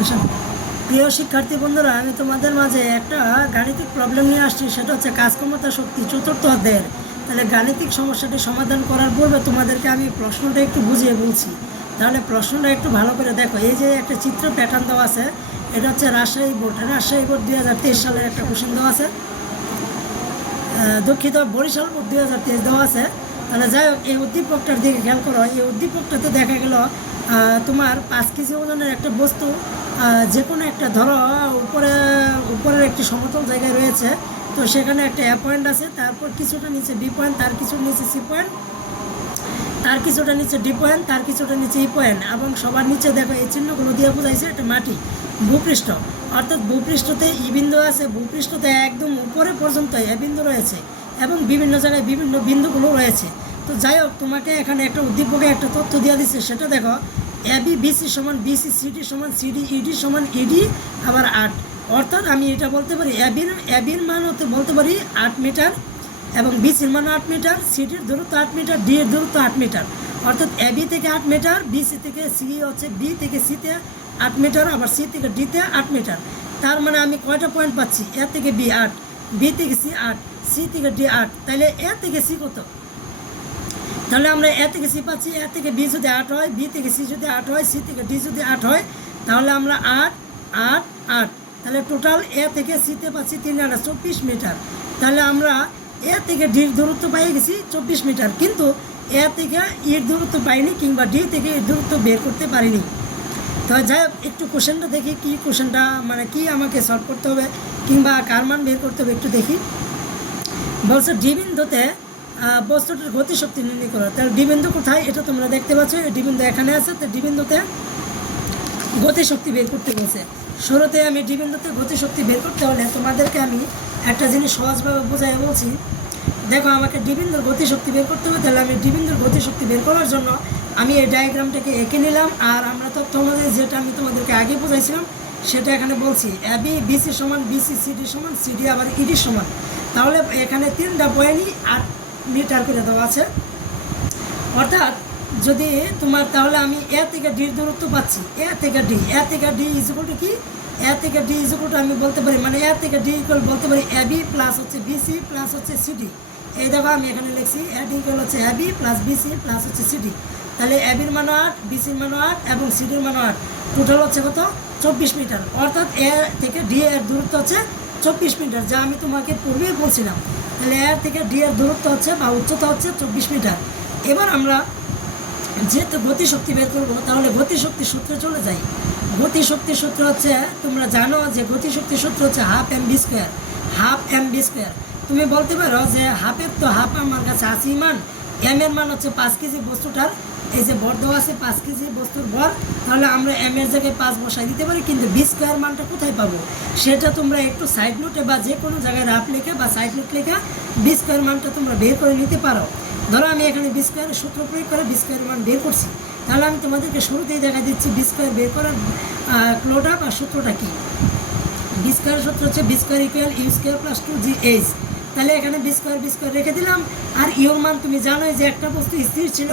Tension. প্রিয় শিক্ষার্থী বন্ধুরা, আমি তোমাদের মাঝে একটা গাণিতিক প্রবলেম নিয়ে আসছি। সেটা হচ্ছে কাজক্ষমতা শক্তি চতুর্থ অধ্যায়ের। তাহলে গাণিতিক সমস্যাটি সমাধান করার পূর্বে তোমাদেরকে আমি প্রশ্নটা একটু বুঝিয়ে বলছি। তাহলে প্রশ্নটা একটু ভালো করে দেখো। এই যে একটা চিত্র প্যাটার্ন দেওয়া আছে, এটা হচ্ছে রাজশাহী বোর্ড 2023 সালের একটা কোশ্চেন দেওয়া আছে। দুঃখিত, বরিশাল বোর্ড 2023 দেওয়া আছে। তাহলে যাই হোক, এই উদ্দীপকটার দিকে খেয়াল করো। এই উদ্দীপকটাতে দেখা গেল তোমার 5 কেজি ওজনের একটা বস্তু যে কোনো একটা ধরো উপরের একটি সমতল জায়গায় রয়েছে। তো সেখানে একটা এ পয়েন্ট আছে, তারপর কিছুটা নিচে বি পয়েন্ট, তার কিছুটা নিচে সি পয়েন্ট, তার কিছুটা নিচে ডি পয়েন্ট, তার কিছুটা নিচে ই পয়েন্ট, এবং সবার নিচে দেখো এই চিহ্নগুলো দিয়ে বোঝাইছে এটা মাটি, ভূপৃষ্ঠ। অর্থাৎ ভূপৃষ্ঠতে ই বিন্দু আছে, ভূপৃষ্ঠতে একদম উপরে পর্যন্ত এ বিন্দু রয়েছে, এবং বিভিন্ন জায়গায় বিভিন্ন বিন্দুগুলো রয়েছে। তো যাই হোক, তোমাকে এখানে একটা উদ্দীপকে একটা তথ্য দেওয়া দিচ্ছে, সেটা দেখো। এবি বিসি সমান বিসি, সিডি সমান সিডি, ইডি সমান ইডি, আবার 8। অর্থাৎ আমি এটা বলতে পারি এবির মান হতে বলতে পারি 8 মিটার, এবং বিসির মান 8 মিটার, সিডির দূরত্ব 8 মিটার, ডি এর দূরত্ব 8 মিটার। অর্থাৎ এবি থেকে 8 মিটার, বিসি থেকে সি হচ্ছে বি থেকে সিতে 8 মিটার, আবার সি থেকে ডিতে 8 মিটার। তার মানে আমি কয়টা পয়েন্ট পাচ্ছি? এ থেকে বি 8, বি থেকে সি 8, সি থেকে ডি 8। তাহলে এ থেকে সি কত? তাহলে আমরা এ থেকে সি পাচ্ছি। এ থেকে বি যদি 8 হয়, বি থেকে সি যদি 8 হয়, সি থেকে ডি যদি 8 হয়, তাহলে আমরা 8 8 8, তাহলে টোটাল এ থেকে সিতে পাচ্ছি 3 আর 24 মিটার। তাহলে আমরা এ থেকে ডির দূরত্ব পেয়ে গেছি 24 মিটার, কিন্তু এ থেকে ইর দূরত্ব পাইনি, কিংবা ডি থেকে ইর দূরত্ব বের করতে পারিনি। তো যাই হোক, একটু কোশ্চেনটা দেখি, কি কোশ্চেনটা মানে কি আমাকে সলভ করতে হবে, কিংবা কার মান বের করতে হবে একটু দেখি। বলছে ডি বিন্দুতে বস্তুটির গতিশক্তি নির্ণয় করো। তাহলে ডি বিন্দু কোথায় এটা তোমরা দেখতে পাচ্ছ, ডি বিন্দু এখানে আছে। তো ডি বিন্দুতে গতিশক্তি বের করতে বলছে। শুরুতে আমি ডি বিন্দুতে গতিশক্তি বের করতে হলে তোমাদেরকে আমি একটা জিনিস সহজভাবে বোঝাই বলছি। দেখো, আমাকে ডি বিন্দুর গতিশক্তি বের করতে হবে। তাহলে আমি ডি বিন্দুর গতিশক্তি বের করার জন্য আমি এই ডায়াগ্রামটাকে এঁকে নিলাম, আর আমরা তথ্য অনুযায়ী যেটা আমি তোমাদেরকে আগে বোঝাইছিলাম সেটা এখানে বলছি। এবি বিসি সমান বিসি, সিডি সমান সিডি, আবার ইডি সমান। তাহলে এখানে 3টা পয়েন্টই 8 মিটার করে দেওয়া আছে। অর্থাৎ যদি তোমার, তাহলে আমি এ থেকে ডির দূরত্ব পাচ্ছি। এ থেকে ডি ইকুয়াল টু কি? এ থেকে ডি ইকুয়াল টু আমি বলতে পারি, মানে এ থেকে ডি ইকুয়াল বলতে পারি এবি প্লাস হচ্ছে বিসি প্লাস হচ্ছে সিডি। এই দেখো আমি এখানে লিখছি এ ডি ইকুয়াল হচ্ছে এবি প্লাস বিসি প্লাস হচ্ছে সিডি। তাহলে এবির মান 8, বিসির মান 8, এবং সিডির মান 8। টোটাল হচ্ছে কত? 24 মিটার। অর্থাৎ এ থেকে ডি এর দূরত্ব হচ্ছে 24 মিটার, যা আমি তোমাকে পূর্বেই বলছিলাম। তাহলে এ থেকে ডি এর দূরত্ব হচ্ছে বা উচ্চতা হচ্ছে 24 মিটার। এবার আমরা যেহেতু গতিশক্তি বের করবো, তাহলে গতিশক্তির সূত্রে চলে যাই। গতিশক্তির সূত্র হচ্ছে, তোমরা জানো যে গতিশক্তির সূত্র হচ্ছে half M V square. Half M V square. তুমি বলতে পারো যে হাফের তো হাফ আমার কাছে আছে মান, এম এর মান হচ্ছে 5 কেজি বস্তুটার, এই যে ভর দেওয়া আছে 5 কেজি বস্তুর ভর, তাহলে আমরা এম এর জায়গায় 5 বসাই দিতে পারি। কিন্তু বি স্কোয়ার মানটা কোথায় পাবো, সেটা তোমরা একটু সাইড নোটে বা যে কোনো জায়গায় রাফ লেখা বা সাইড নোট লেখা বি স্কোয়ার মানটা তোমরা বের করে নিতে পারো। ধরো আমি এখানে বি স্কোয়ারের সূত্র প্রয়োগ করে বি স্কোয়ারের মান বের করছি। তাহলে আমি তোমাদেরকে শুরুতেই দেখা দিচ্ছি বি স্কোয়ার বের করার ক্লোটা বা সূত্রটা কি। বি স্কোয়ারের সূত্র হচ্ছে V square equal U square plus 2gh। তাহলে এখানে বি স্কোয়ার রেখে দিলাম। আর ইউর মান তুমি জানোই যে একটা বস্তু স্থির ছিল,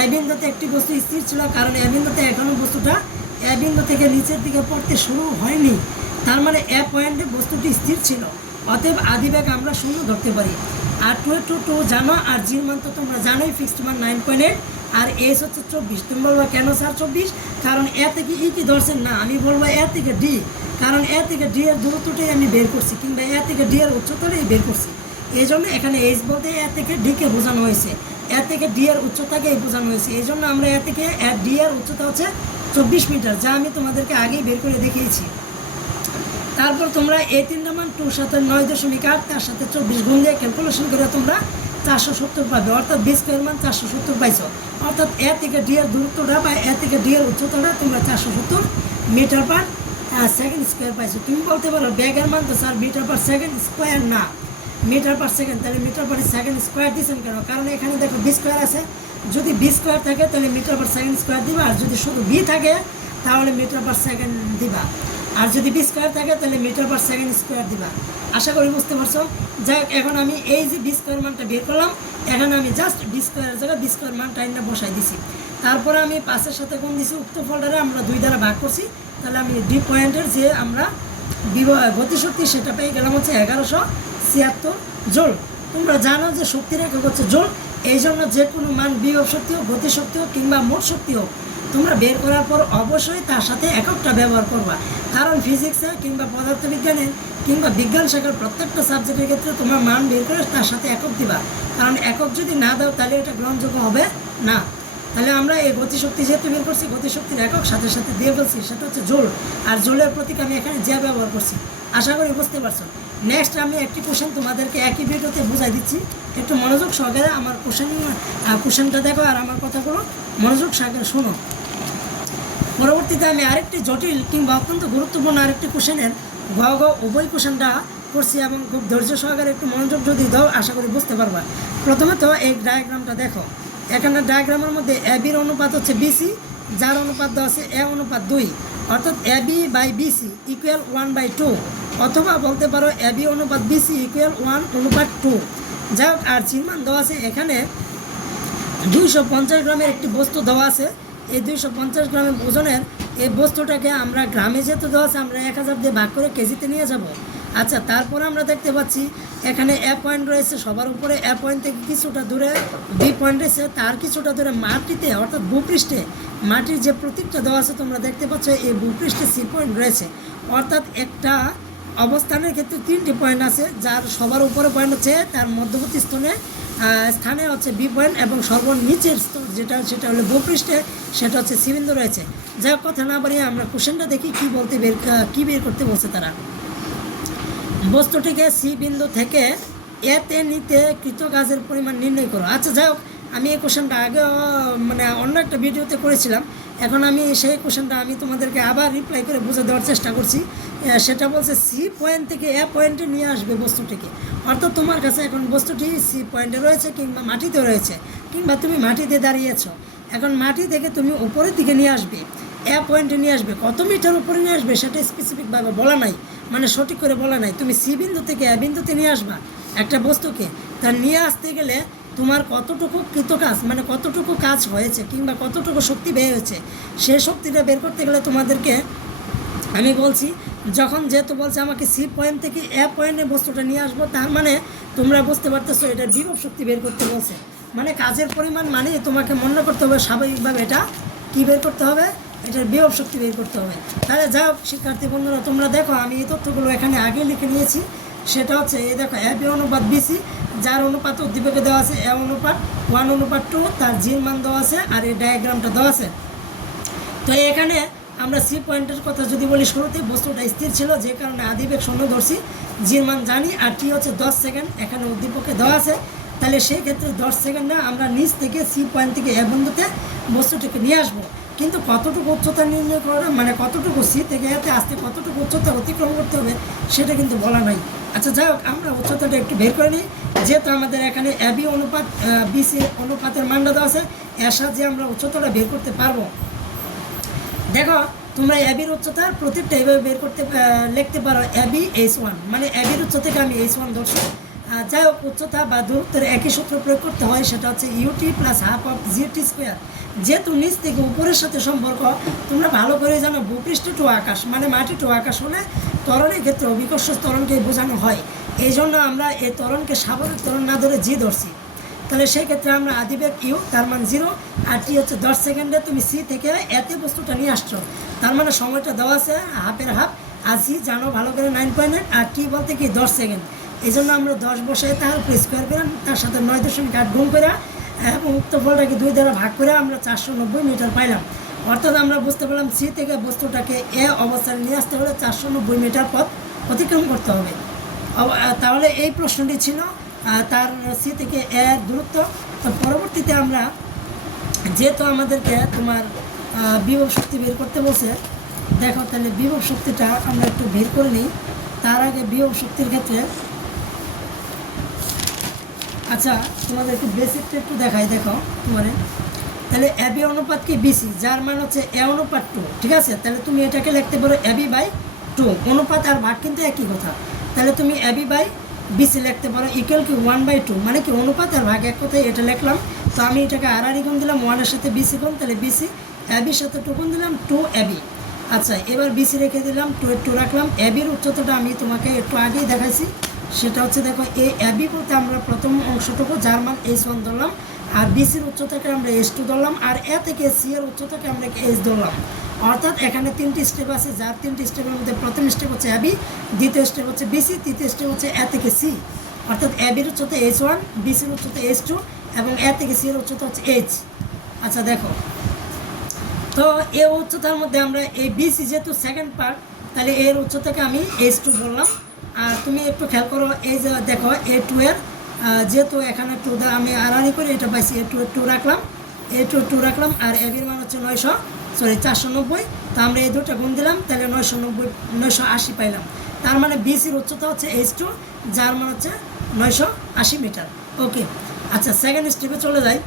এ বিন্দুতে একটি বস্তু স্থির ছিল, কারণ এ বিন্দুতে এখনও বস্তুটা এ বিন্দু থেকে নিচের দিকে পড়তে শুরু হয়নি। তার মানে এ পয়েন্টে বস্তুটি স্থির ছিল, অতএব আদিবেগ আমরা 0 ধরতে পারি। আর 2 জানো, আর জির মান তো তোমরা জানোই, ফিক্সড মান 9.8, আর এস হচ্ছে 24। তুমি বলবো কেন স্যার 24? কারণ এ থেকে ই কি ধরছেন না, আমি বলবো এ থেকে ডি, কারণ এ থেকে ডি এর দূরত্বটাই আমি বের করছি, কিংবা এ থেকে ডি এর উচ্চতাটাই বের করছি। এই জন্য এখানে এইচ বলতে এ থেকে ডিকে বোঝানো হয়েছে, এ থেকে ডি এর উচ্চতাকেই বোঝানো হয়েছে। এই জন্য আমরা এ থেকে ডি এর উচ্চতা হচ্ছে 24 মিটার, যা আমি তোমাদেরকে আগেই বের করে দেখিয়েছি। তারপর তোমরা এই 3টা মান 2 সাথে 9.8, তার সাথে 24 গুণ দিয়ে ক্যালকুলেশন করে তোমরা 470 পাবে। অর্থাৎ বি স্কোয়ার মান 470 পাইছো। অর্থাৎ এ থেকে ডি এর দূরত্বটা বা এ থেকে ডি এর উচ্চতাটা তোমরা 470 মিটার পার সেকেন্ড স্কোয়ার পাইছো। তুমি বলতে পারো ব্যাগের মান তো sir metre per second square না, মিটার পার সেকেন্ড। তাহলে মিটার পার সেকেন্ড স্কোয়ার দিচ্ছেন কেন? কারণ এখানে দেখো বি স্কোয়ার আছে। যদি বি স্কোয়ার থাকে তাহলে মিটার পার সেকেন্ড স্কোয়ার দিবা, আর যদি শুধু বি থাকে তাহলে মিটার পার সেকেন্ড দিবা, আর যদি বি স্কোয়ার থাকে তাহলে মিটার পার সেকেন্ড স্কোয়ার দিবা। আশা করি বুঝতে পারছো। যাই হোক, এখন আমি এই যে বি স্কোয়ার মানটা বের করলাম, এখন আমি জাস্ট বি স্কোয়ারের জায়গায় বি স্কোয়ার মানটা বসাই দিছি। তারপরে আমি 5-এর সাথে গুণ দিছি। উক্ত ফোল্ডারে আমরা 2 দ্বারা ভাগ করছি, তাহলে আমি ডি পয়েন্টের যে আমরা গতিশক্তি সেটা পেয়ে গেলাম হচ্ছে 1176 জোল। তোমরা জানো যে শক্তির একক হচ্ছে জোল, এই জন্য যে কোনো মান বিভব শক্তি হোক, গতিশক্তি হোক কিংবা মোট শক্তি হোক, তোমরা বের করার পর অবশ্যই তার সাথে এককটা ব্যবহার করবা। কারণ ফিজিক্সে কিংবা পদার্থবিজ্ঞানে কিংবা বিজ্ঞান শাখার প্রত্যেকটা সাবজেক্টের ক্ষেত্রে তোমার মান বের করে তার সাথে একক দিবা। কারণ একক যদি না দাও তাহলে এটা গ্রহণযোগ্য হবে না। তাহলে আমরা এই গতিশক্তি যেহেতু বের করছি, গতিশক্তির একক সাথে সাথে দিয়ে ফেলছি, সেটা হচ্ছে জোল। আর জোলের প্রতীক আমি এখানে যে ব্যবহার করছি, আশা করি বুঝতে পারছো। নেক্সট আমি একটি কোশ্চেন তোমাদেরকে একই ভিডিওতে বুঝাই দিচ্ছি, একটু মনোযোগ সহকারে আমার কোশ্চেনটা দেখো আর আমার কথাগুলো মনোযোগ সহকারে শোনো। পরবর্তীতে আমি আরেকটি জটিল কিংবা অত্যন্ত গুরুত্বপূর্ণ আরেকটি কোশ্চেনের উভয় কোশ্চেনটা করছি এবং খুব ধৈর্য সহকারে একটু মনোযোগ যদি দাও আশা করি বুঝতে পারবা। প্রথমে তো এই ডায়াগ্রামটা দেখো, এখানে ডায়াগ্রামের মধ্যে এবির অনুপাত হচ্ছে বিসি, যার অনুপাত দেওয়া আছে এ অনুপাত 2, অর্থাৎ এবি বাই বিসি ইকুয়াল 1/2, অথবা বলতে পারো এবি অনুপাত বিসি ইকুয়াল 1/2। যাই হোক, আর চিহ্ন দেওয়া আছে এখানে 250 গ্রামের একটি বস্তু দেওয়া আছে। এই 250 গ্রামের ওজনের এই বস্তুটাকে আমরা গ্রামে যেহেতু দেওয়া আছে আমরা 1000 দিয়ে ভাগ করে কেজিতে নিয়ে যাব। আচ্ছা, তারপরে আমরা দেখতে পাচ্ছি এখানে এ পয়েন্ট রয়েছে সবার উপরে, এ পয়েন্ট থেকে কিছুটা দূরে বি পয়েন্ট রয়েছে, তার কিছুটা দূরে মাটিতে অর্থাৎ ভূপৃষ্ঠে মাটির যে প্রতীকটা দেওয়া আছে তোমরা দেখতে পাচ্ছ, এই ভূপৃষ্ঠে সি পয়েন্ট রয়েছে। অর্থাৎ একটা অবস্থানের ক্ষেত্রে 3টি পয়েন্ট আছে, যার সবার উপরে পয়েন্ট হচ্ছে তার মধ্যবর্তী স্থানে হচ্ছে বি পয়েন্ট এবং সর্বনিচের স্তর যেটা সেটা হলো ভূপৃষ্ঠে, সেটা হচ্ছে সি বিন্দু রয়েছে। যাই হোক, কথা না বাড়িয়ে আমরা কোশ্চেনটা দেখি কি বের করতে বলছে তারা। বস্তুটিকে সি বিন্দু থেকে এতে নিতে কৃত কাজের পরিমাণ নির্ণয় করো। আচ্ছা, যাই হোক, আমি এই কোশ্চেনটা আগে অন্য একটা ভিডিওতে করেছিলাম, এখন আমি সেই কোশ্চেনটা আমি তোমাদেরকে আবার রিপ্লাই করে বুঝে দেওয়ার চেষ্টা করছি। সেটা বলছে সি পয়েন্ট থেকে এ পয়েন্টে নিয়ে আসবে বস্তুটিকে। অর্থাৎ তোমার কাছে এখন বস্তুটি সি পয়েন্টে রয়েছে কিংবা মাটিতে রয়েছে, কিংবা তুমি মাটিতে দাঁড়িয়েছো, এখন মাটি থেকে তুমি উপরের দিকে নিয়ে আসবে, এ পয়েন্টে নিয়ে আসবে। কত মিটার উপরে নিয়ে আসবে সেটা স্পেসিফিকভাবে বলা নাই, মানে সঠিক করে বলা নাই। তুমি সি বিন্দু থেকে এ বিন্দুতে নিয়ে আসবা একটা বস্তুকে, তা নিয়ে আসতে গেলে তোমার কতটুকু কৃতকাজ মানে কতটুকু কাজ হয়েছে কিংবা কতটুকু শক্তি বের হয়েছে, সেই শক্তিটা বের করতে গেলে তোমাদেরকে আমি বলছি, যখন যেহেতু বলছে আমাকে সি পয়েন্ট থেকে এ পয়েন্টে বস্তুটা নিয়ে আসবো, তার মানে তোমরা বুঝতে পারতেছো এটা বিভব শক্তি বের করতে বলছে। মানে কাজের পরিমাণ মানে তোমাকে মনে করতে হবে স্বাভাবিকভাবে এটা কী বের করতে হবে, এটার বিভব শক্তি বের করতে হবে। তাহলে যাই হোক শিক্ষার্থী বন্ধুরা, তোমরা দেখো আমি এই তথ্যগুলো এখানে আগে লিখে নিয়েছি। সেটা হচ্ছে এই দেখো এবি অনুপাত বিসি, যার অনুপাত উদ্দীপকে দেওয়া আছে এ অনুপাত 1/2, তার জির মান দেওয়া আছে আর এই ডায়াগ্রামটা দেওয়া আছে। তো এখানে আমরা সি পয়েন্টের কথা যদি বলি, শুরুতে বস্তুটা স্থির ছিল যে কারণে আদিবেগ 0 ধরছি, জির মান জানি, আর টি হচ্ছে 10 সেকেন্ড এখানে উদ্দীপকে দেওয়া আছে। তাহলে সেই ক্ষেত্রে 10 সেকেন্ডে আমরা নিচ থেকে সি পয়েন্ট থেকে এ বিন্দুতে বস্তুটিকে নিয়ে আসবো। কিন্তু কতটুকু উচ্চতা নির্ণয় করা মানে কতটুকু সি থেকে এতে আসতে কতটুকু উচ্চতা অতিক্রম করতে হবে সেটা কিন্তু বলা নাই। আচ্ছা, যাই হোক, আমরা উচ্চতাটা একটু বের করে নিই। যেহেতু আমাদের এখানে এবি অনুপাত বিসি অনুপাতের মানটা দেওয়া আছে, এর সাহায্যে আমরা উচ্চতাটা বের করতে পারবো। দেখো, তোমরা এবির উচ্চতার প্রতীকটা এইভাবে বের করতে লিখতে পারো এবি H1, মানে এবির উচ্চতাকে আমি H1 ধরছি। যাই হোক, উচ্চতা বা দূরত্বের একই সূত্র প্রয়োগ করতে হয়, সেটা হচ্ছে UT plus half of GT square. যেহেতু নিচ থেকে উপরের সাথে সম্পর্ক তোমরা ভালো করে জানো, ভূপৃষ্ঠ টু আকাশ মানে মাটি টু আকাশ হলে ত্বরণের ক্ষেত্রে অভিকর্ষ ত্বরণকে বোঝানো হয়। এই জন্য আমরা এই ত্বরণকে স্বাভাবিক ত্বরণ না ধরে জি ধরছি। তাহলে সেই ক্ষেত্রে আমরা আদিবেগ ইউ তার মান 0 আর টি হচ্ছে 10 সেকেন্ডে তুমি সি থেকে এতে বস্তুটা নিয়ে আসছো, তার মানে সময়টা দেওয়া আছে হাফের হাফ, আর জি জানো ভালো করে 9.8 আর টি বলতে কি 10 সেকেন্ড। এই জন্য আমরা 10 বসাই তার স্কোয়ার করে তার সাথে 9.8 গুণ করে এবং উক্ত ফলটাকে 2 দ্বারা ভাগ করে আমরা 490 মিটার পাইলাম। অর্থাৎ আমরা বুঝতে পারলাম সি থেকে বস্তুটাকে এ অবস্থায় নিয়ে আসতে হলে 490 মিটার পথ অতিক্রম করতে হবে। তাহলে এই প্রশ্নটি ছিল তার সি থেকে এর দূরত্ব। তো পরবর্তীতে আমরা যেহেতু আমাদেরকে তোমার বিভব শক্তি বের করতে বলছে, দেখো তাহলে বিভব শক্তিটা আমরা একটু বের করে নিই। তার আগে বিভব শক্তির ক্ষেত্রে আচ্ছা তোমাদের একটু বেসিকটা একটু দেখাই। দেখো তোমারে তাহলে এবি অনুপাত কি বিসি, যার মান হচ্ছে এ অনুপাত 2, ঠিক আছে। তাহলে তুমি এটাকে লিখতে পারো এবি বাই 2, অনুপাত আর ভাগ কিন্তু একই কথা। তাহলে তুমি এবি বাই বিসি লিখতে পারো ইকুয়াল কি 1/2, মানে কি অনুপাত আর ভাগ এক কথায় এটা লিখলাম। তো আমি এটাকে আর গুণ দিলাম 1 এর সাথে বিসি গুণ, তাহলে বিসি এবির সাথে 2 গুণ দিলাম 2 এবি। আচ্ছা, এবার বিসি রেখে দিলাম, 2 রাখলাম। এবির উচ্চতাটা আমি তোমাকে একটু আগেই দেখাইছি, সেটা হচ্ছে দেখো এই এবি বলতে আমরা প্রথম অংশটুকু যার মান H1 ধরলাম, আর বিসির উচ্চতাকে আমরা H2 ধরলাম, আর এ থেকে সি এর উচ্চতাকে আমরা H ধরলাম। অর্থাৎ এখানে 3টি স্টেপ আছে, যার 3টি স্টেপের মধ্যে প্রথম স্টেপ হচ্ছে এবি, দ্বিতীয় স্টেপ হচ্ছে বিসি, তৃতীয় স্টেপ হচ্ছে এ থেকে সি। অর্থাৎ এবির উচ্চতা H1, বিসির উচ্চতা H2 এবং এ থেকে সি এর উচ্চতা হচ্ছে H। আচ্ছা দেখো, তো এই উচ্চতার মধ্যে আমরা এই বিসি যেহেতু সেকেন্ড পার্ট, তাহলে এর উচ্চতাকে আমি H2 বললাম। আর তুমি একটু খেয়াল করো, এই যে দেখো A2 এর যেহেতু এখানে 2 আমি আড়াআড়ি করে এটা পাইছি, A2 রাখলাম, A2 রাখলাম, আর এবির মান হচ্ছে 490। তো আমরা এই দুটো গুণ দিলাম, তাহলে 980 পাইলাম। তার মানে বিসির উচ্চতা হচ্ছে H2, যার মান হচ্ছে 980 মিটার। ওকে, আচ্ছা সেকেন্ড স্টেপে চলে যাই।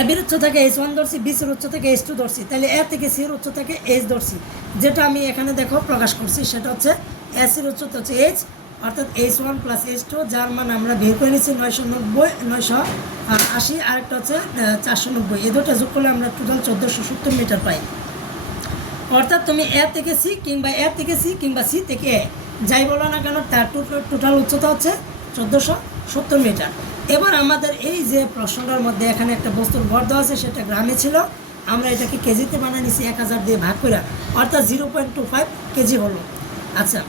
এবির উচ্চতাকে H1 ধরছি, বিসির উচ্চতাকে H2 ধরছি, তাহলে এ থেকে সির উচ্চতাকে H ধরছি, যেটা আমি এখানে দেখো প্রকাশ করছি, সেটা হচ্ছে এসির উচ্চতা হচ্ছে H, অর্থাৎ H1 প্লাস H2, যার মান আমরা বের করে নিচ্ছি 980, আরেকটা হচ্ছে 490। এই দুটো যোগ করলে আমরা টোটাল 1470 মিটার পাই। অর্থাৎ তুমি এ থেকে সি কিংবা এ থেকে সি কিংবা সি থেকে এ যাই বলো না কেন, তার টোটাল উচ্চতা হচ্ছে 1470 মিটার। এবার আমাদের এই যে প্রশ্নটার মধ্যে এখানে একটা বস্তুর ভর দেওয়া আছে, সেটা গ্রামে ছিল, আমরা এটাকে কেজিতে বানিয়ে নিছি 1000 দিয়ে ভাগ করে, অর্থাৎ 0.25 কেজি হলো। আচ্ছা,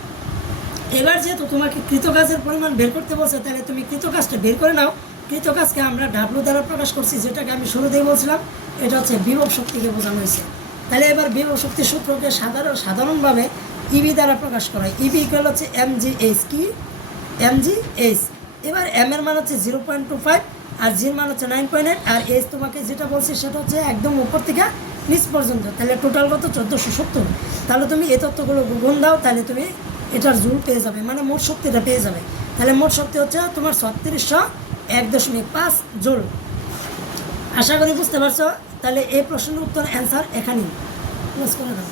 এবার যেহেতু তোমাকে কৃতকাজের পরিমাণ বের করতে বলছে, তাহলে তুমি কৃতকাজটা বের করে নাও। কৃতকাজকে আমরা ডাব্লু দ্বারা প্রকাশ করছি, যেটাকে আমি শুরুতেই বলছিলাম, এটা হচ্ছে বিভব শক্তিকে বোঝানো হয়েছে। তাহলে এবার বিভব শক্তির সূত্রকে সাধারণভাবে ইবি দ্বারা প্রকাশ করা হয়। ইবি ইকুয়াল হচ্ছে mgh, কি mgh। এবার এম এর মান হচ্ছে 0.25, আর জির মান হচ্ছে 9.8, আর এইচ তোমাকে যেটা বলছি সেটা হচ্ছে একদম উপর থেকে নিচ পর্যন্ত। তাহলে টোটাল কত 1470। তাহলে তুমি এই তথ্যগুলো গুণ দাও, তাহলে তুমি এটার জুল পেয়ে যাবে, মানে মোট শক্তিটা পেয়ে যাবে। তাহলে মোট শক্তি হচ্ছে তোমার 3601.5 জুল। আশা করি বুঝতে পারছো। তাহলে এই প্রশ্নের উত্তর অ্যান্সার এখানেই ক্লোজ করে দাও।